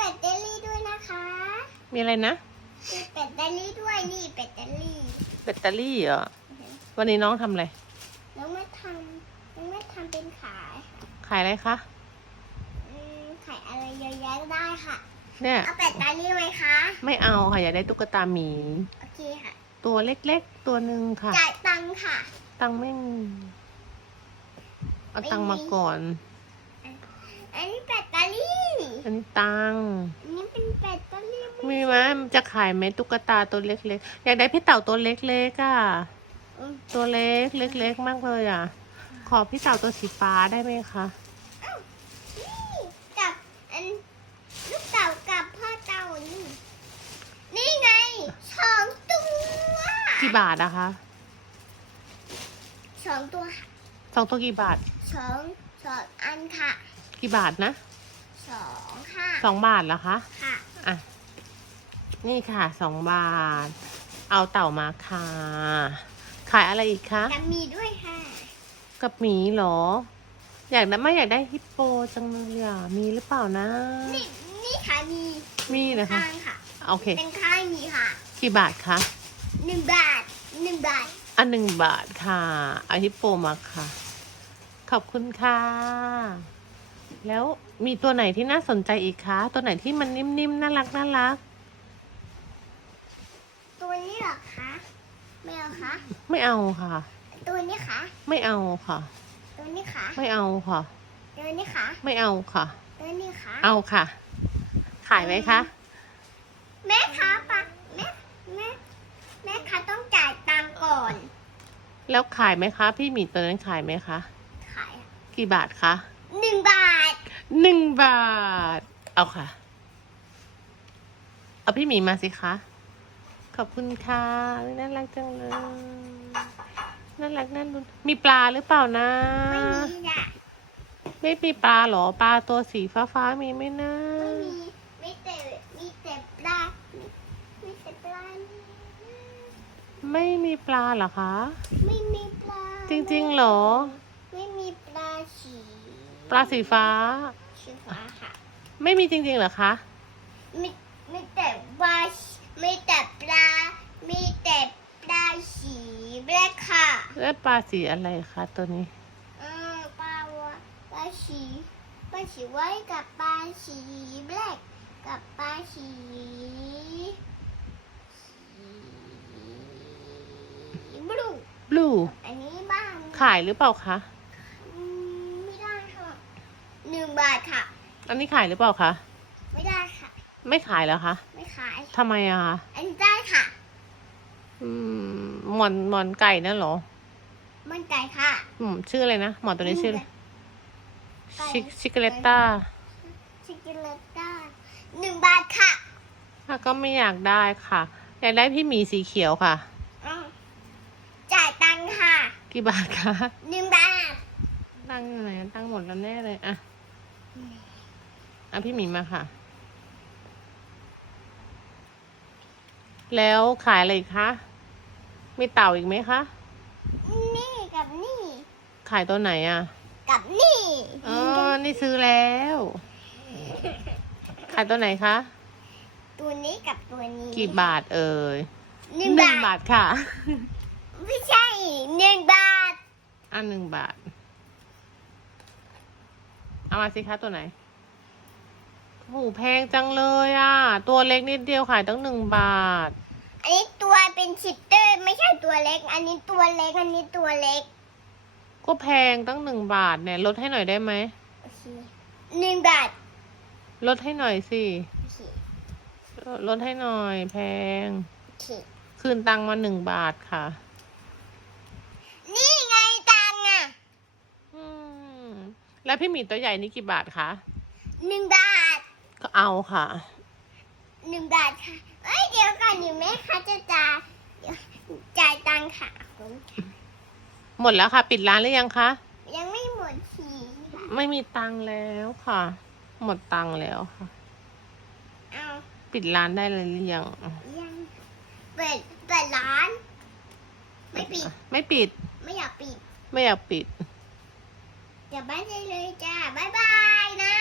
แบตเตอรี่ด้วยนะคะ มีอะไรนะ มีแบตเตอรี่ด้วยนี่แบตเตอรี่แบตเตอรี่เหรอ วันนี้น้องทำอะไร น้องไม่ทำน้องไม่ทำเป็นขายค่ะขายอะไรคะ อืมขายอะไรเยอะแยะก็ได้ค่ะ เนี่ย เอาแบตเตอรี่ไหมคะ ไม่เอาค่ะ อยากได้ตุ๊กตาหมี โอเคค่ะ ตัวเล็กๆ ตัวหนึ่งค่ะ จ่ายตังค์ค่ะ ตังค์ไม่มีเอาตังค์มาก่อน อันนี้แบตเตอรี่ อันนี้ตังค์อันนี้เป็นแบตเตอรี่มีไหมมันจะขายไหมตุ๊กตาตัวเล็กๆ อยากได้พี่เต่าตัวเล็กๆอะอืมตัวเล็กเล็กๆ มากเลยอะ ขอพี่เต่าตัวสีฟ้าได้ไหมคะนี่กับอันลูกเต่ากับพ่อเต่านี่นี่ไงสองตัวกี่บาทนะคะสองตัวค่ะสองตัวกี่บาทสองสองอันค่ะ กี่บาทนะ สองค่ะสองบาทเหรอคะค่ะอะนี่ค่ะสองบาท เอาเต่ามาค่ะ ขายอะไรอีกคะจะมีด้วยค่ะ กับหมีเหรอ อยากได้ไม่อยากได้ฮิปโปจังเลยอะมีหรือเปล่านะ นี่นี่ค่ะมีมีเหรอคะข้างค่ะ โอเค เป็นข้างนี้ค่ะ กี่บาทคะหนึ่งบาทหนึ่งบาทอันหนึ่งบาทค่ะเอาฮิปโปมาค่ะ ขอบคุณค่ะ แล้วมีตัวไหนที่น่าสนใจอีกคะ ตัวไหนที่มันนิ่มๆ น่ารักน่ารัก ตัวนี้เหรอคะ ไม่เอาคะ ไม่เอาค่ะ ตัวนี้ค่ะไม่เอาค่ะ ตัวนี้ค่ะไม่เอาค่ะ ตัวนี้ค่ะไม่เอาค่ะ ตัวนี้ค่ะเอาค่ะ ขายไหมคะ แม่คะปะแม่แม่แม่คะต้องจ่ายตังค์ก่อน แล้วขายไหมคะ พี่หมีตัวนั้นขายไหมคะ ขาย กี่บาทคะ หนึ่งบาท หนึ่งบาท เอาค่ะ เอาพี่หมีมาสิคะ ขอบคุณค่ะน่ารักจังเลยน่ารักน่ารุนมีปลาหรือเปล่านะ ไม่มีจ้ะไม่มีปลาเหรอปลาตัวสีฟ้าฟ้าๆมีไหมนะไม่มีมีแต่มีแต่ปลามีแต่ปลานี่ไม่มีปลาเหรอคะ ไม่มีปลา จริงๆเหรอ ไม่มีปลาสี ปลาสีฟ้า สีฟ้าค่ะ ไม่มีจริงๆเหรอคะ มีมีแต่ปลามีแต่ปลา มีแต่ปลาสีแบล็คค่ะแล้วปลาสีอะไรคะตัวนี้ อืมปลาวะปลาสีปลาสีไว้กับปลาสีแบล็คกับปลาสีสีบลูบลู อันนี้บ้าง ขายหรือเปล่าคะ อืมไม่ได้ค่ะห นึ่งบาทค่ะ อันนี้ขายหรือเปล่าคะ ไม่ได้ค่ะ ไม่ขายแล้วคะ ไม่ขาย ทำไมอะคะ อันนี้ได้ค่ะ อืม หมอนหมอนไก่นั่นเหรอ มันไก่ค่ะอืม ชื่ออะไรนะ หมอนตัวนี้ชื่ออะไรไก่ชิชิกเลตต้าชิคกี้เลตต้าหนึ่งบาทค่ะถ้าก็ไม่อยากได้ค่ะ อยากได้พี่หมีสีเขียวค่ะอ้าวจ่ายตังค่ะ กี่บาทคะหนึ่งบาท ตั้งอยู่ไหนตั้งหมดแล้วแน่เลยอะ อะพี่หมีมาค่ะ แล้วขายอะไรอีกคะมีเต่าอีกไหมคะ นี่กับนี่ ขายตัวไหนอะกับนี่อ๋อนี่ซื้อแล้ว ขายตัวไหนคะ ตัวนี้กับตัวนี้กี่บาทเอ่ยหนึ่งหนึ่งบาบาททค่ะ ไม่ใช่หนึ่งบาท อันหนึ่งบาท เอามาสิคะตัวไหนโหแพงจังเลยอะ ตัวเล็กนิดเดียวขายตั้งหนึ่งบาท อันนี้ตัวเป็นชิตเตอร์ไม่ใช่ตัวเล็ก อันนี้ตัวเล็ก อันนี้ตัวเล็ก ก็แพงตั้งหนึ่งบาทเนี่ยลดให้หน่อยได้ไหมโอเคหนึ่งบาทลดให้หน่อยสิโอเคลดให้หน่อย แพง โอเค คืนตังค์มาหนึ่งบาทค่ะ นี่ไงตังค์อะ อืม แล้วพี่หมีตัวใหญ่นี่กี่บาทคะหนึ่งบาท ก็เอาค่ะหนึ่งบาทค่ะ เอ้ยเดี๋ยวก่อนอยู่แม่คะจะจ่ายเดี๋ยวจ่ายตังค่ะหมดแล้วค่ะ ปิดร้านหรือยังคะ ยังไม่หมดทีค่ะ ไม่มีตังค์แล้วค่ะ หมดตังค์แล้วค่ะ เอาปิดร้านได้เลยหรือยังยังเปิดเปิดร้าน ไม่ปิด ไม่ปิด ไม่อยากปิด ไม่อยากปิด กลับบ้านได้เลยจ้าบ๊ายบายนะ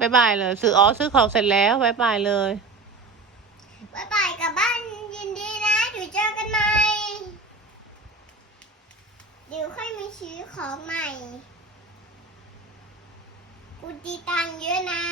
บายบายเลย ซื้ออ๋อซื้อของเสร็จแล้วบายบายเลยบ๊ายบายกลับบ้านยินดีนะเดี๋ยวเจอกันใหม่เดี๋ยวค่อยมาซื้อของใหม่กูดีตังค์เยอะนะ